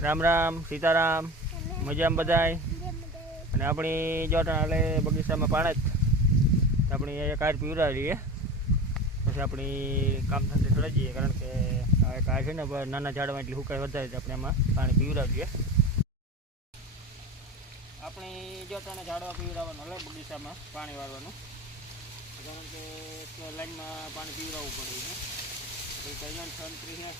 રામ રામ સીતારામ મજામાં બધાય અને આપણી જોટા હાલે બગીચામાં પાણી જ આપણી અહીંયા કાર પીવડાવીએ પછી આપણી કામ સાથે ચડી જઈએ કારણ કે આ કાર છે ને નાના ઝાડમાં એટલી હુકાઈ વધારે આપણે એમાં પાણી પીવડાવીએ આપણી જોટાને ઝાડવા પીવડાવવાનું હલે બગીચામાં પાણી વાળવાનું કારણ કે લાઈનમાં પાણી પીવડાવવું પડે છે પછી કઈ સંતરી છે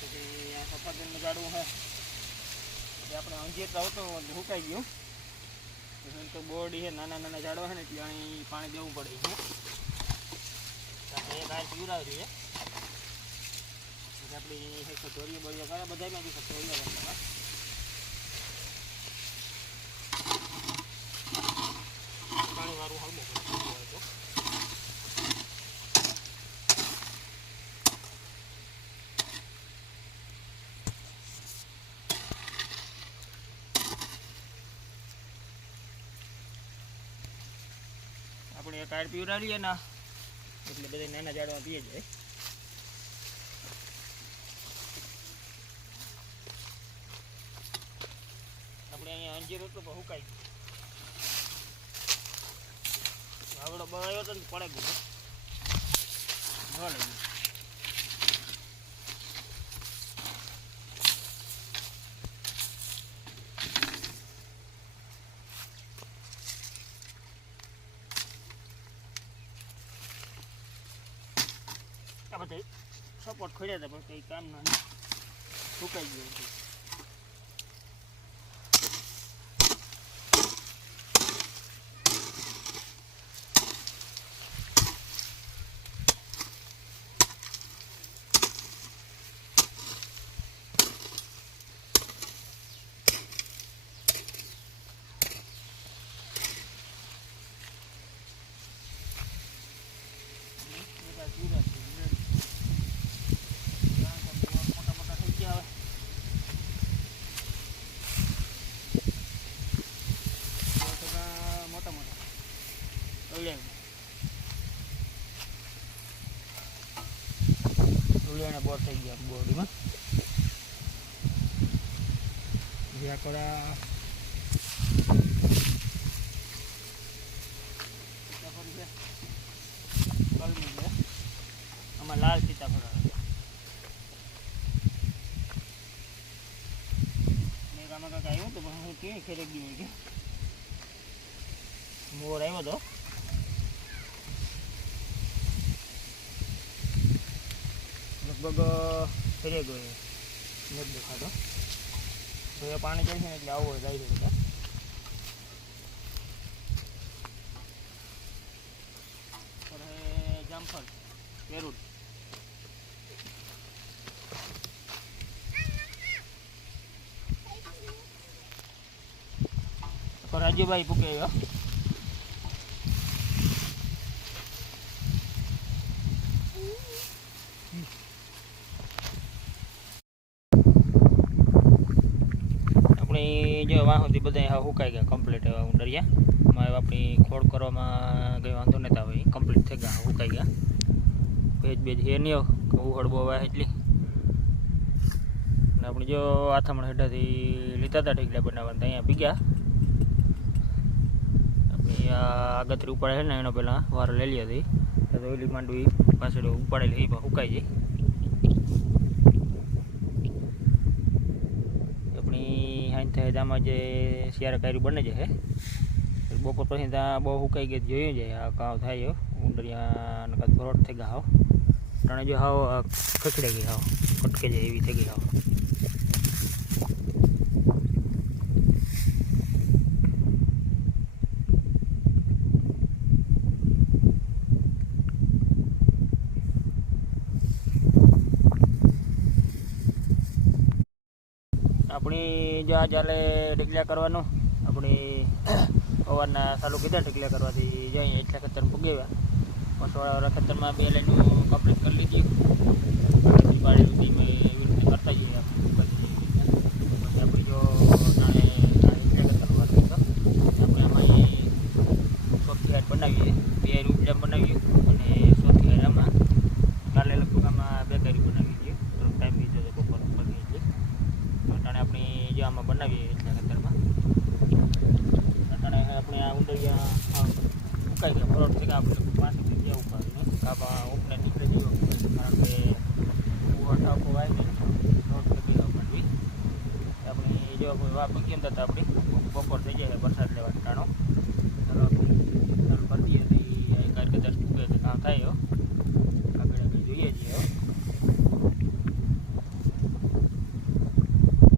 પછી આ સફાદનનું ઝાડવું છે એટલે આપણે અંજીર તો આવતો સુકાઈ ગયું પછી તો બોરડી છે નાના નાના ઝાડવા છે ને એટલે અહીં પાણી દેવું પડે છે આપણે એક આ પીવડાવી જોઈએ પછી આપણી કચોરીઓ બોરીઓ કરે બધામાં બી કચોરીઓ બનવા પાણીવાળું હળવું પડે તો આપણે એક કાર પીવડાવીએ ને એટલે બધા નાના ઝાડવા પીએ જાય આપણે અહીંયા અંજીર હતું પણ સુકાઈ ગયું આવડો બળાયો હતો ને પડે ગયો ભલે આ બધા સપોર્ટ ખોલ્યા હતા પણ કંઈ કામ ના સુકાઈ ગયું હતું ઉલિયાને બોર થઈ ગયા બોડીમાં જ્યાં કલમી છે આમાં લાલ સીતાફળ આવે એક આમાં કાંઈક આવ્યું તો પણ હું કેવી ખેડક ગયું કે મોર આવ્યો હતો લગભગ ફરી ગયો નથી દેખાતો તો એ પાણી ચડશે ને એટલે આવો જાય છે બધા જામફળ પેરુડ રાજુભાઈ પૂકે આવ્યો જો વાહ સુધી બધા સુકાઈ ગયા કમ્પ્લીટ એવા ઉંડરિયા માં આપણી ખોડ કરવામાં કંઈ વાંધો નહોતા હોય કમ્પ્લીટ થઈ ગયા સુકાઈ ગયા ભેજ બેજ હે નહીં ઉહળબો વાહ એટલી ને આપણે જો આથમણ હેઠાથી લીધા હતા ઢીકડા બનાવવાના અહીંયા પીગ્યા આપણે આગતરી ઉપાડે છે ને એનો પહેલાં વાર લઈ લી હતી તો ઓલી માંડવી પાછળ ઉપાડેલી એ સુકાઈ જાય થાય આમાં જે શિયાળા કાયરું બને છે બપોર પછી ત્યાં બહુ સુકાઈ ગઈ જોયું જાય આ કાવ થાય ઉંડરિયા ભરોટ થઈ ગયા હાવ તણે જો હાવ ખસડે ગઈ હાવ કટકે જાય એવી થઈ ગઈ હાવ આપણી જો આ ચાલે ઢીકલા કરવાનું આપણી સવારના ચાલુ કીધા ઢીકલા કરવાથી જઈએ એટલા ખેતર પૂગેવા પસવાળા ખેતરમાં 2 લાઈનો કમ્પ્લીટ કરી લીધી પાડી સુધી એવી રીતે કરતા જઈએ પછી આપણે જો આપણે આમાં ચોથી હાટ બનાવીએ 2 રૂપિયા બનાવીએ અને ચોથી હાટ આમાં કાલે લગભગ આમાં 2 કરી બનાવી દઈએ ટાઈમ બીજો બપોર પછી આમાં બનાવીએ એટલા ખેતરમાં અટાણે આપણે આ ઉંડળિયા ઉકાઈ ગયા ફરોટ થઈ ગયા આપણે પાછું જગ્યા ઉપાડીને કાપા ઉપને નીકળે જેવા કારણ કે ટાંકો વાવી રોડ લગી પાડવી આપણે જો કોઈ વાપ કેમ થતા આપણી બપોર થઈ જાય વરસાદ લેવા ટાણો ચાલો આપણે ચાલુ કરી દઈએ તો એ કાંઈ કદાચ ટૂંકે કામ થાય